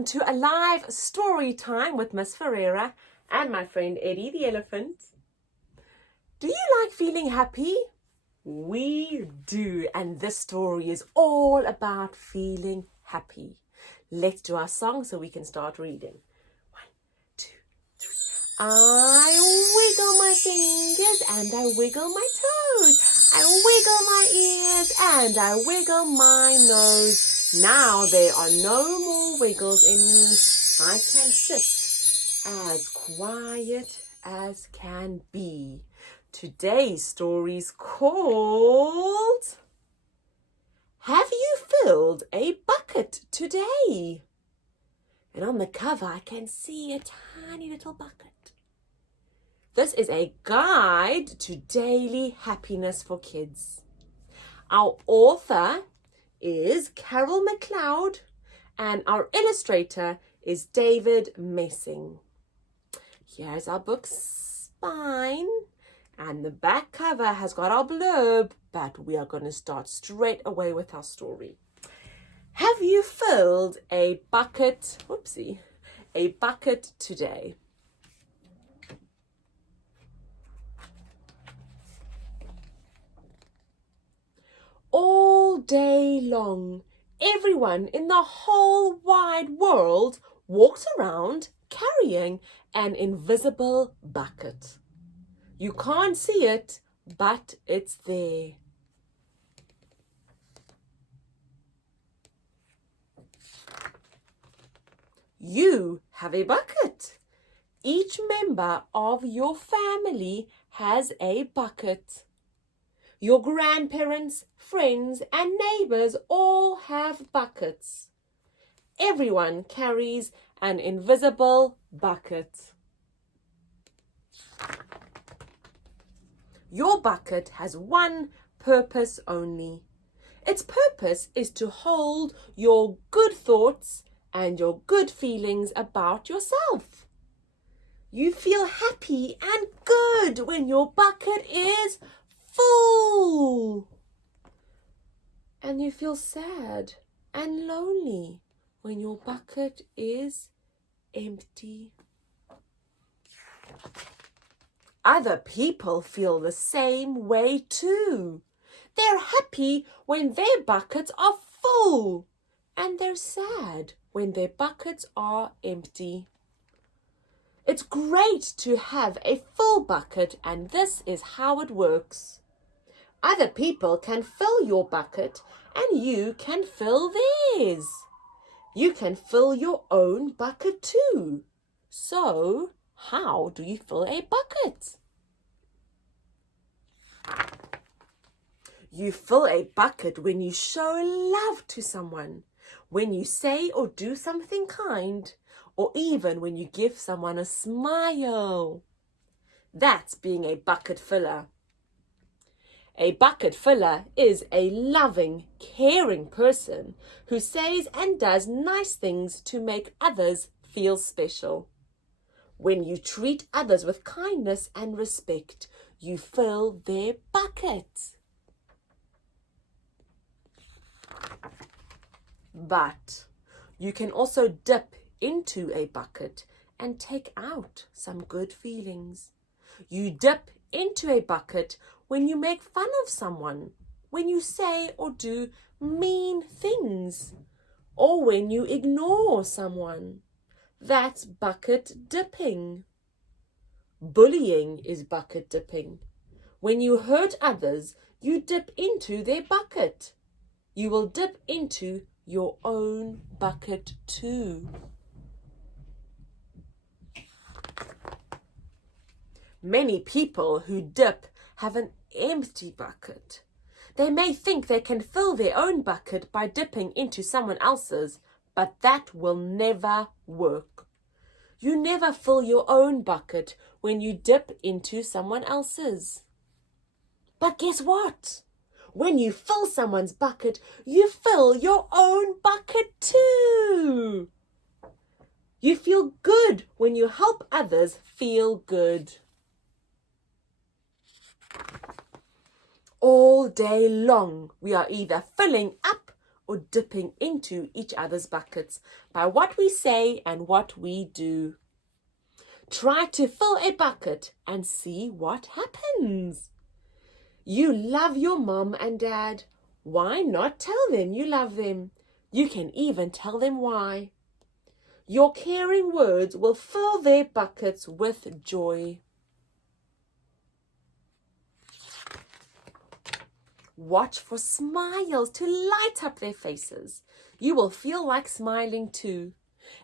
welcome to a live story time with Miss Ferreira and my friend Eddie the elephant. Do you like feeling happy? We do, and this story is all about feeling happy. Let's do our song so we can start reading. 1, 2, 3. I wiggle my fingers and I wiggle my toes. I wiggle my ears and I wiggle my nose. Now there are no more wiggles in me. I can sit as quiet as can be. Today's story's called Have You Filled a Bucket Today? And on the cover I can see a tiny little bucket. This is a guide to daily happiness for kids. Our author is McCloud and our illustrator is David Messing. Here's our book's spine. And the back cover has got our blurb, but we are going to start straight away with our story. Have you filled a bucket today? All day long, everyone in the whole wide world walks around carrying an invisible bucket. You can't see it, but it's there. You have a bucket. Each member of your family has a bucket. Your grandparents, friends, and neighbors all have buckets. Everyone carries an invisible bucket. Your bucket has one purpose only. Its purpose is to hold your good thoughts and your good feelings about yourself. You feel happy and good when your bucket is full. And you feel sad and lonely when your bucket is empty. Other people feel the same way too. They're happy when their buckets are full, and they're sad when their buckets are empty. It's great to have a full bucket, and this is how it works. Other people can fill your bucket, and you can fill theirs. You can fill your own bucket too. So, how do you fill a bucket? You fill a bucket when you show love to someone, when you say or do something kind, or even when you give someone a smile. That's being a bucket filler. A bucket filler is a loving, caring person who says and does nice things to make others feel special. When you treat others with kindness and respect, you fill their bucket. But you can also dip into a bucket and take out some good feelings. You dip into a bucket when you make fun of someone, when you say or do mean things, or when you ignore someone. That's bucket dipping. Bullying is bucket dipping. When you hurt others, you dip into their bucket. You will dip into your own bucket too. Many people who dip have an empty bucket. They may think they can fill their own bucket by dipping into someone else's, but that will never work. You never fill your own bucket when you dip into someone else's. But guess what? When you fill someone's bucket, you fill your own bucket too. You feel good when you help others feel good. All day long, we are either filling up or dipping into each other's buckets by what we say and what we do. Try to fill a bucket and see what happens. You love your mom and dad. Why not tell them you love them? You can even tell them why. Your caring words will fill their buckets with joy. Watch for smiles to light up their faces. You will feel like smiling too.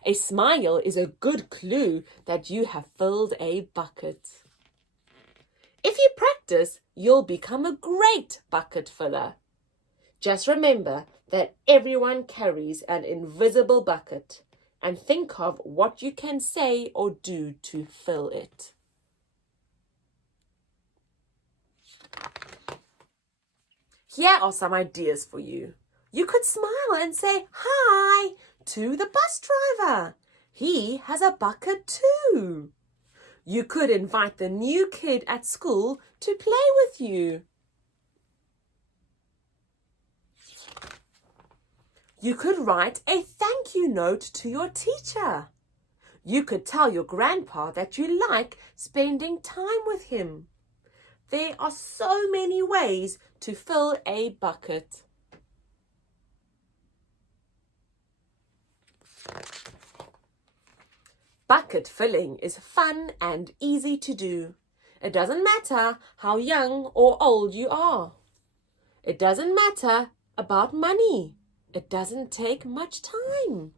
A smile is a good clue that you have filled a bucket. If you practice, you'll become a great bucket filler. Just remember that everyone carries an invisible bucket, and think of what you can say or do to fill it. Here are some ideas for you. You could smile and say hi to the bus driver. He has a bucket too. You could invite the new kid at school to play with you. You could write a thank you note to your teacher. You could tell your grandpa that you like spending time with him. There are so many ways to fill a bucket. Bucket filling is fun and easy to do. It doesn't matter how young or old you are. It doesn't matter about money. It doesn't take much time.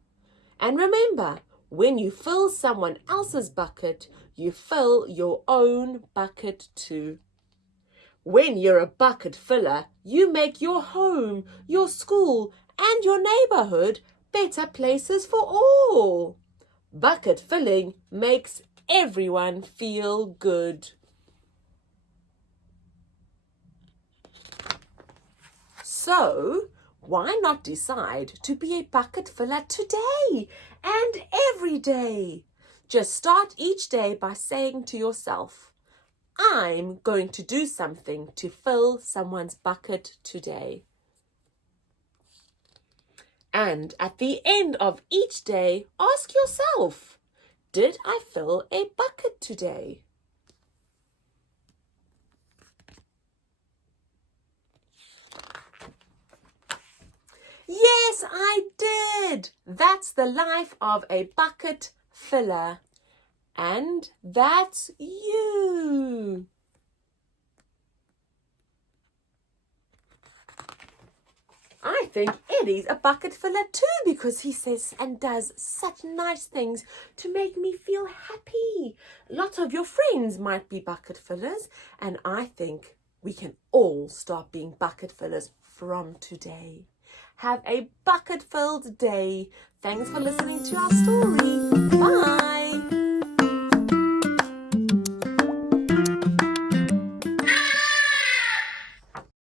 And remember, when you fill someone else's bucket, you fill your own bucket too. When you're a bucket filler, you make your home, your school, and your neighborhood better places for all. Bucket filling makes everyone feel good. So, why not decide to be a bucket filler today and every day? Just start each day by saying to yourself, I'm going to do something to fill someone's bucket today. And at the end of each day, ask yourself, did I fill a bucket today? Yes, I did. That's the life of a bucket filler. And that's you. I think Eddie's a bucket filler too, because he says and does such nice things to make me feel happy. Lots of your friends might be bucket fillers, and I think we can all start being bucket fillers from today. Have a bucket-filled day. Thanks for listening to our story.